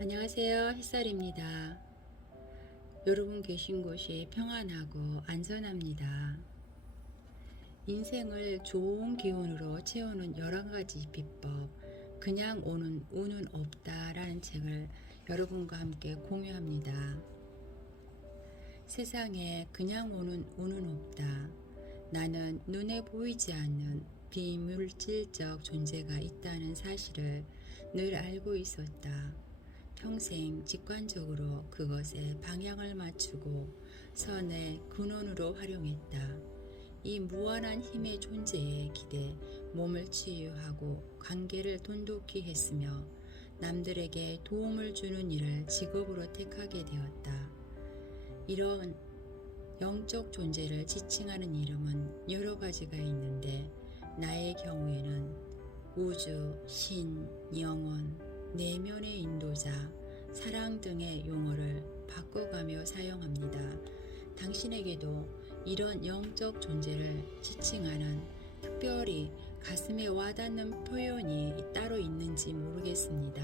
안녕하세요. 햇살입니다. 여러분 계신 곳이 평안하고 안전합니다. 인생을 좋은 기운으로 채우는 11가지 비법, 그냥 오는 운은 없다라는 책을 여러분과 함께 공유합니다. 세상에 그냥 오는 운은 없다. 나는 눈에 보이지 않는 비물질적 존재가 있다는 사실을 늘 알고 있었다. 평생 직관적으로 그것에 방향을 맞추고 선의 근원으로 활용했다. 이 무한한 힘의 존재에 기대 몸을 치유하고 관계를 돈독히 했으며 남들에게 도움을 주는 일을 직업으로 택하게 되었다. 이런 영적 존재를 지칭하는 이름은 여러 가지가 있는데 나의 경우에는 우주, 신, 영혼, 내면의 인도자, 사랑 등의 용어를 바꿔가며 사용합니다. 당신에게도 이런 영적 존재를 지칭하는 특별히 가슴에 와닿는 표현이 따로 있는지 모르겠습니다.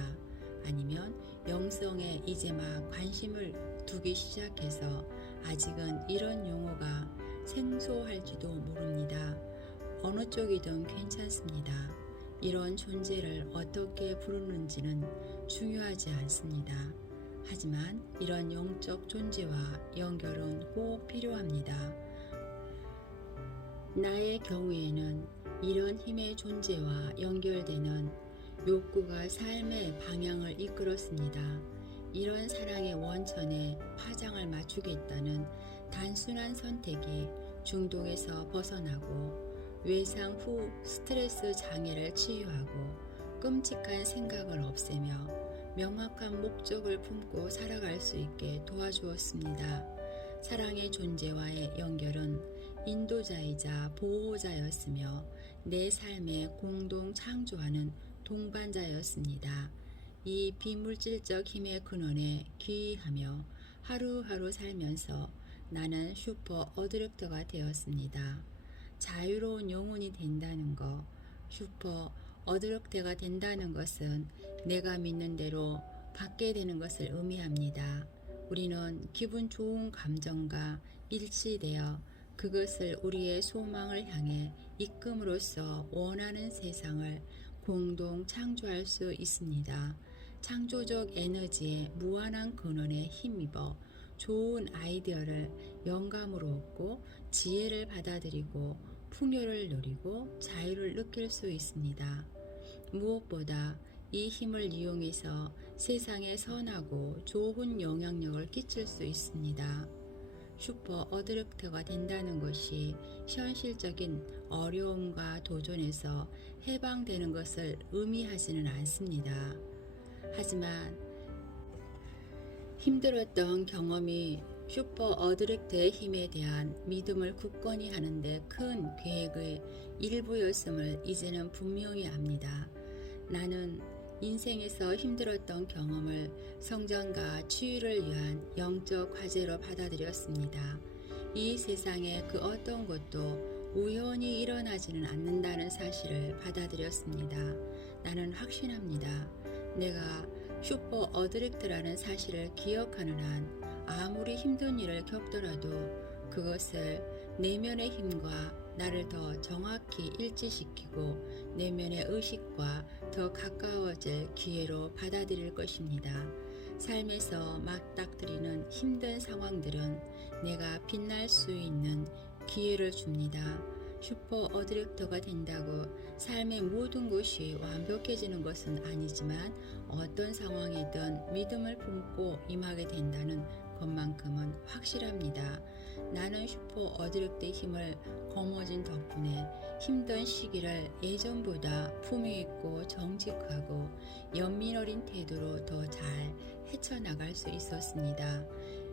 아니면 영성에 이제 막 관심을 두기 시작해서 아직은 이런 용어가 생소할지도 모릅니다. 어느 쪽이든 괜찮습니다. 이런 존재를 어떻게 부르는지는 중요하지 않습니다. 하지만 이런 영적 존재와 연결은 꼭 필요합니다. 나의 경우에는 이런 힘의 존재와 연결되는 욕구가 삶의 방향을 이끌었습니다. 이런 사랑의 원천에 파장을 맞추겠다는 단순한 선택이 중독에서 벗어나고 외상 후 스트레스 장애를 치유하고 끔찍한 생각을 없애며 명확한 목적을 품고 살아갈 수 있게 도와주었습니다. 사랑의 존재와의 연결은 인도자이자 보호자였으며 내 삶에 공동 창조하는 동반자였습니다. 이 비물질적 힘의 근원에 귀의하며 하루하루 살면서 나는 슈퍼 어드렉터가 되었습니다. 자유로운 영혼이 된다는 것, 슈퍼 어드럭테가 된다는 것은 내가 믿는 대로 받게 되는 것을 의미합니다. 우리는 기분 좋은 감정과 일치되어 그것을 우리의 소망을 향해 이끌음으로써 원하는 세상을 공동 창조할 수 있습니다. 창조적 에너지의 무한한 근원에 힘입어 좋은 아이디어를 영감으로 얻고 지혜를 받아들이고 풍요를 누리고 자유를 느낄 수 있습니다. 무엇보다 이 힘을 이용해서 세상에 선하고 좋은 영향력을 끼칠 수 있습니다. 슈퍼 어드렉터가 된다는 것이 현실적인 어려움과 도전에서 해방되는 것을 의미하지는 않습니다. 하지만 힘들었던 경험이 슈퍼 어드렉터의 힘에 대한 믿음을 굳건히 하는데 큰 계획의 일부였음을 이제는 분명히 압니다. 나는 인생에서 힘들었던 경험을 성장과 치유를 위한 영적 과제로 받아들였습니다. 이 세상에 그 어떤 것도 우연히 일어나지는 않는다는 사실을 받아들였습니다. 나는 확신합니다. 내가 슈퍼 어드렉트라는 사실을 기억하는 한 아무리 힘든 일을 겪더라도 그것을 내면의 힘과 나를 더 정확히 일치시키고 내면의 의식과 더 가까워질 기회로 받아들일 것입니다. 삶에서 맞닥뜨리는 힘든 상황들은 내가 빛날 수 있는 기회를 줍니다. 슈퍼 어드렉터가 된다고 삶의 모든 것이 완벽해지는 것은 아니지만 어떤 상황이든 믿음을 품고 임하게 된다는 것만큼은 확실합니다. 나는 슈퍼 어드렉터의 힘을 거머쥔 덕분에 힘든 시기를 예전보다 품위있고 정직하고 연민 어린 태도로 더 잘 헤쳐나갈 수 있었습니다.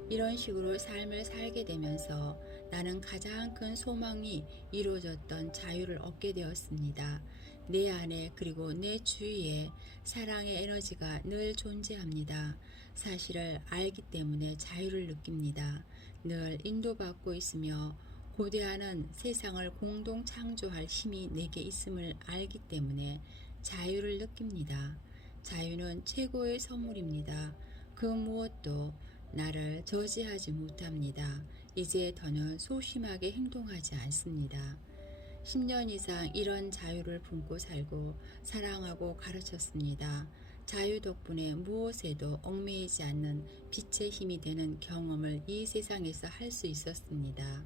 이런 식으로 삶을 살게 되면서 나는 가장 큰 소망이 이루어졌던 자유를 얻게 되었습니다. 내 안에 그리고 내 주위에 사랑의 에너지가 늘 존재합니다. 사실을 알기 때문에 자유를 느낍니다. 늘 인도받고 있으며 고대하는 세상을 공동 창조할 힘이 내게 있음을 알기 때문에 자유를 느낍니다. 자유는 자유는 최고의 선물입니다. 그 무엇도 나를 저지하지 못합니다. 이제 더는 소심하게 행동하지 않습니다. 10년 이상 이런 자유를 품고 살고 사랑하고 가르쳤습니다. 자유 덕분에 무엇에도 얽매이지 않는 빛의 힘이 되는 경험을 이 세상에서 할 수 있었습니다.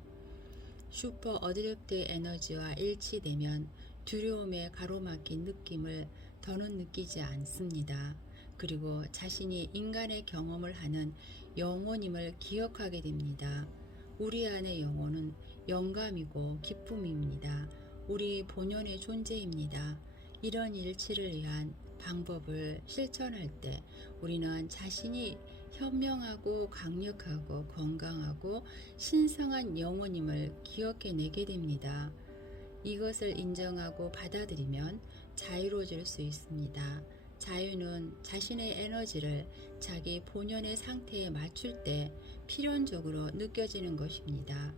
슈퍼 어드랩트 에너지와 일치되면 두려움에 가로막힌 느낌을 더는 느끼지 않습니다. 그리고 자신이 인간의 경험을 하는 영혼임을 기억하게 됩니다. 우리 안의 영혼은 영감이고 기쁨입니다. 우리 본연의 존재입니다. 이런 일치를 위한 방법을 실천할 때 우리는 자신이 현명하고 강력하고 건강하고 신성한 영혼임을 기억해내게 됩니다. 이것을 인정하고 받아들이면 자유로워질 수 있습니다. 자유는 자신의 에너지를 자기 본연의 상태에 맞출 때 필연적으로 느껴지는 것입니다.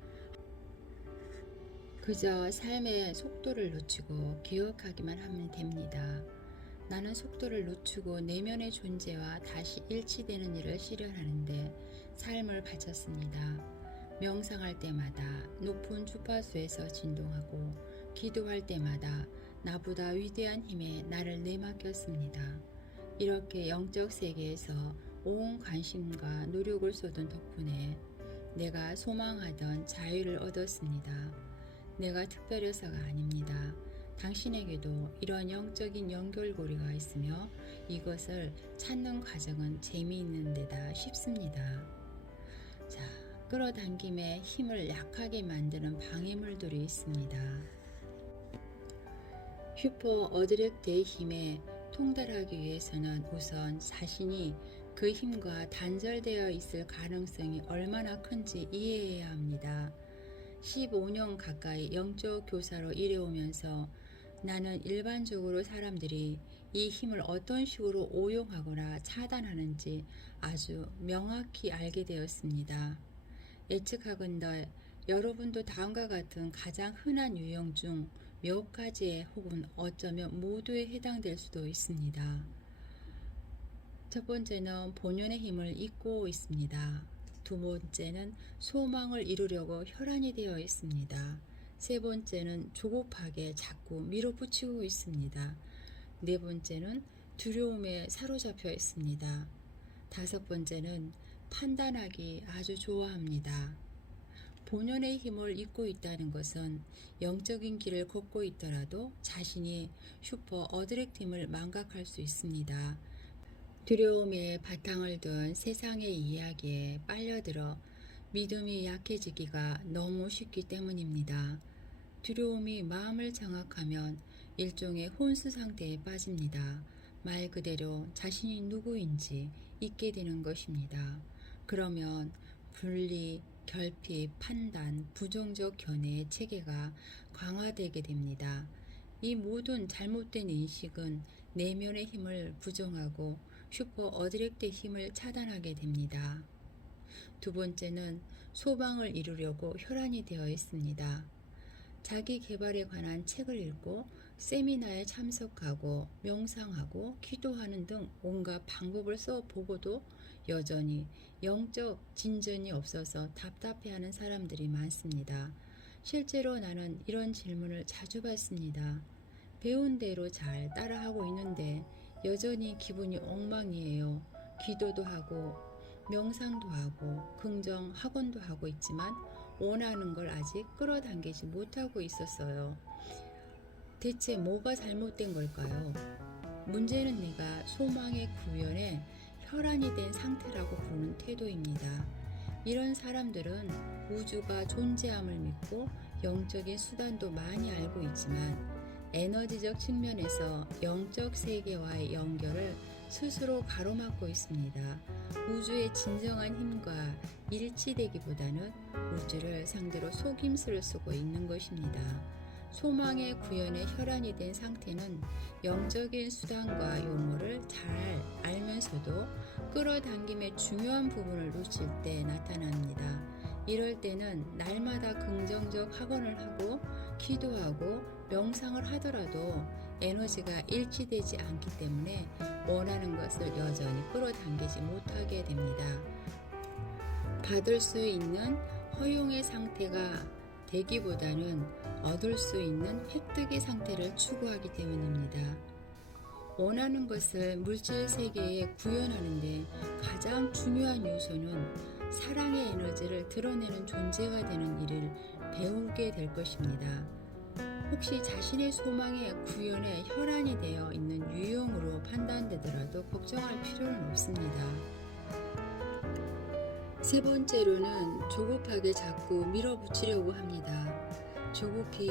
그저 삶의 속도를 늦추고 기억하기만 하면 됩니다. 나는 속도를 늦추고 내면의 존재와 다시 일치되는 일을 실현하는데 삶을 바쳤습니다. 명상할 때마다 높은 주파수에서 진동하고 기도할 때마다 나보다 위대한 힘에 나를 내맡겼습니다. 이렇게 영적 세계에서 온 관심과 노력을 쏟은 덕분에 내가 소망하던 자유를 얻었습니다. 내가 특별해서가 아닙니다. 당신에게도 이런 영적인 연결고리가 있으며 이것을 찾는 과정은 재미있는 데다 쉽습니다. 자, 끌어당김에 힘을 약하게 만드는 방해물들이 있습니다. 슈퍼 어드랩트의 힘에 통달하기 위해서는 우선 자신이 그 힘과 단절되어 있을 가능성이 얼마나 큰지 이해해야 합니다. 15년 가까이 영적 교사로 일해오면서 나는 일반적으로 사람들이 이 힘을 어떤 식으로 오용하거나 차단하는지 아주 명확히 알게 되었습니다. 예측하건대 여러분도 다음과 같은 가장 흔한 유형 중 몇 가지에 혹은 어쩌면 모두에 해당될 수도 있습니다. 첫 번째는 본연의 힘을 잊고 있습니다. 두 번째는 소망을 이루려고 혈안이 되어 있습니다. 세 번째는 조급하게 자꾸 밀어붙이고 있습니다. 네 번째는 두려움에 사로잡혀 있습니다. 다섯 번째는 판단하기 아주 좋아합니다. 본연의 힘을 잊고 있다는 것은 영적인 길을 걷고 있더라도 자신이 슈퍼 어드렉팀을 망각할 수 있습니다. 두려움에 바탕을 둔 세상의 이야기에 빨려들어 믿음이 약해지기가 너무 쉽기 때문입니다. 두려움이 마음을 장악하면 일종의 혼수 상태에 빠집니다. 말 그대로 자신이 누구인지 잊게 되는 것입니다. 그러면 분리, 결핍, 판단, 부정적 견해의 체계가 강화되게 됩니다. 이 모든 잘못된 인식은 내면의 힘을 부정하고 슈퍼 어드렉트의 힘을 차단하게 됩니다. 두 번째는 소망을 이루려고 혈안이 되어 있습니다. 자기 개발에 관한 책을 읽고 세미나에 참석하고 명상하고 기도하는 등 온갖 방법을 써보고도 여전히 영적 진전이 없어서 답답해하는 사람들이 많습니다. 실제로 나는 이런 질문을 자주 받습니다. 배운 대로 잘 따라하고 있는데 여전히 기분이 엉망이에요. 기도도 하고 명상도 하고 긍정 학원도 하고 있지만 원하는 걸 아직 끌어당기지 못하고 있었어요. 대체 뭐가 잘못된 걸까요? 문제는 내가 소망의 구현에 혈안이 된 상태라고 부르는 태도입니다. 이런 사람들은 우주가 존재함을 믿고 영적인 수단도 많이 알고 있지만 에너지적 측면에서 영적 세계와의 연결을 스스로 가로막고 있습니다. 우주의 진정한 힘과 일치되기보다는 우주를 상대로 속임수를 쓰고 있는 것입니다. 소망의 구현에 혈안이 된 상태는 영적인 수단과 용어를 잘 알면서도 끌어당김의 중요한 부분을 놓칠 때 나타납니다. 이럴 때는 날마다 긍정적 학원을 하고 기도하고 명상을 하더라도 에너지가 일치되지 않기 때문에 원하는 것을 여전히 끌어당기지 못하게 됩니다. 받을 수 있는 허용의 상태가 되기보다는 얻을 수 있는 획득의 상태를 추구하기 때문입니다. 원하는 것을 물질 세계에 구현하는데 가장 중요한 요소는 사랑의 에너지를 드러내는 존재가 되는 일을 배우게 될 것입니다. 혹시 자신의 소망의 구현에 혈안이 되어 있는 유형으로 판단되더라도 걱정할 필요는 없습니다. 세 번째로는 조급하게 자꾸 밀어붙이려고 합니다. 조급히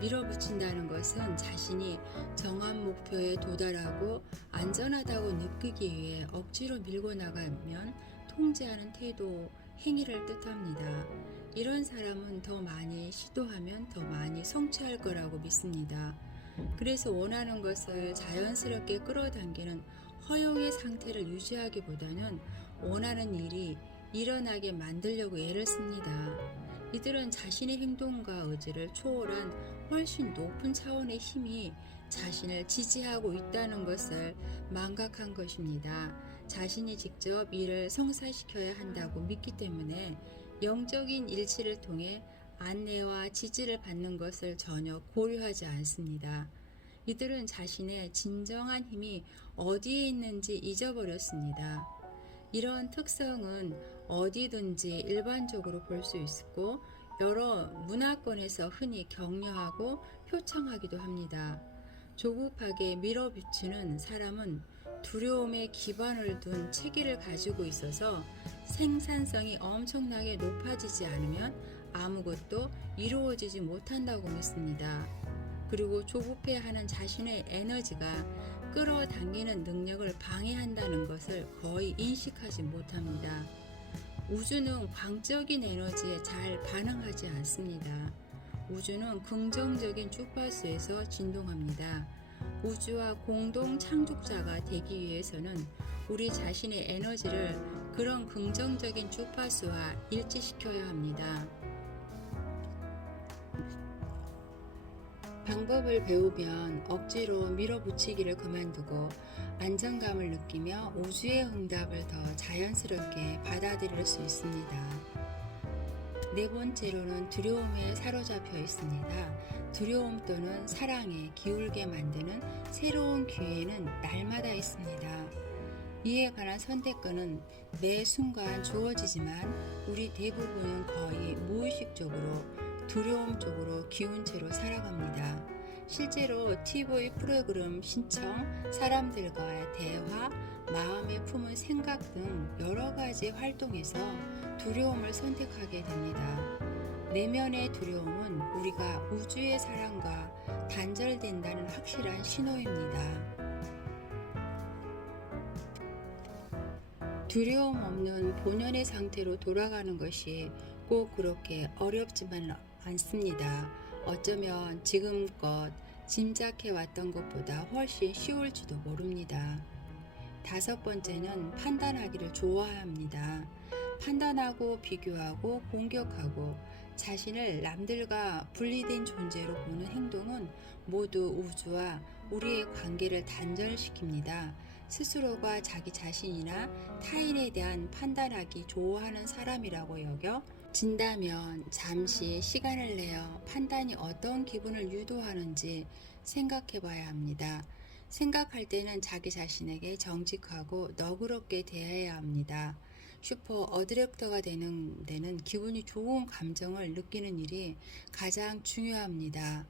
밀어붙인다는 것은 자신이 정한 목표에 도달하고 안전하다고 느끼기 위해 억지로 밀고 나가면 통제하는 태도, 행위를 뜻합니다. 이런 사람은 더 많이 시도하면 더 많이 성취할 거라고 믿습니다. 그래서 원하는 것을 자연스럽게 끌어당기는 허용의 상태를 유지하기보다는 원하는 일이 일어나게 만들려고 애를 씁니다. 이들은 자신의 행동과 의지를 초월한 훨씬 높은 차원의 힘이 자신을 지지하고 있다는 것을 망각한 것입니다. 자신이 직접 일을 성사시켜야 한다고 믿기 때문에 영적인 일치를 통해 안내와 지지를 받는 것을 전혀 고려하지 않습니다. 이들은 자신의 진정한 힘이 어디에 있는지 잊어버렸습니다. 이런 특성은 어디든지 일반적으로 볼 수 있고 여러 문화권에서 흔히 격려하고 표창하기도 합니다. 조급하게 밀어붙이는 사람은 두려움에 기반을 둔 체계를 가지고 있어서 생산성이 엄청나게 높아지지 않으면 아무것도 이루어지지 못한다고 믿습니다. 그리고 조급해하는 자신의 에너지가 끌어당기는 능력을 방해한다는 것을 거의 인식하지 못합니다. 우주는 광적인 에너지에 잘 반응하지 않습니다. 우주는 긍정적인 주파수에서 진동합니다. 우주와 공동 창조자가 되기 위해서는 우리 자신의 에너지를 그런 긍정적인 주파수와 일치시켜야 합니다. 방법을 배우면 억지로 밀어붙이기를 그만두고 안정감을 느끼며 우주의 응답을 더 자연스럽게 받아들일 수 있습니다. 네 번째로는 두려움에 사로잡혀 있습니다. 두려움 또는 사랑에 기울게 만드는 새로운 기회는 날마다 있습니다. 이에 관한 선택권은 매 순간 주어지지만 우리 대부분은 거의 무의식적으로 두려움 쪽으로 기운 채로 살아갑니다. 실제로 TV 프로그램 신청, 사람들과의 대화, 마음에 품은 생각 등 여러 가지 활동에서 두려움을 선택하게 됩니다. 내면의 두려움은 우리가 우주의 사랑과 단절된다는 확실한 신호입니다. 두려움 없는 본연의 상태로 돌아가는 것이 꼭 그렇게 어렵지만은 않습니다. 어쩌면 지금껏 짐작해왔던 것보다 훨씬 쉬울지도 모릅니다. 다섯 번째는 판단하기를 좋아합니다. 판단하고 비교하고 공격하고 자신을 남들과 분리된 존재로 보는 행동은 모두 우주와 우리의 관계를 단절시킵니다. 스스로가 자기 자신이나 타인에 대한 판단하기 좋아하는 사람이라고 여겨 진다면 잠시 시간을 내어 판단이 어떤 기분을 유도하는지 생각해 봐야 합니다. 생각할 때는 자기 자신에게 정직하고 너그럽게 대해야 합니다. 슈퍼 어드랩터가 되는 데는 기분이 좋은 감정을 느끼는 일이 가장 중요합니다.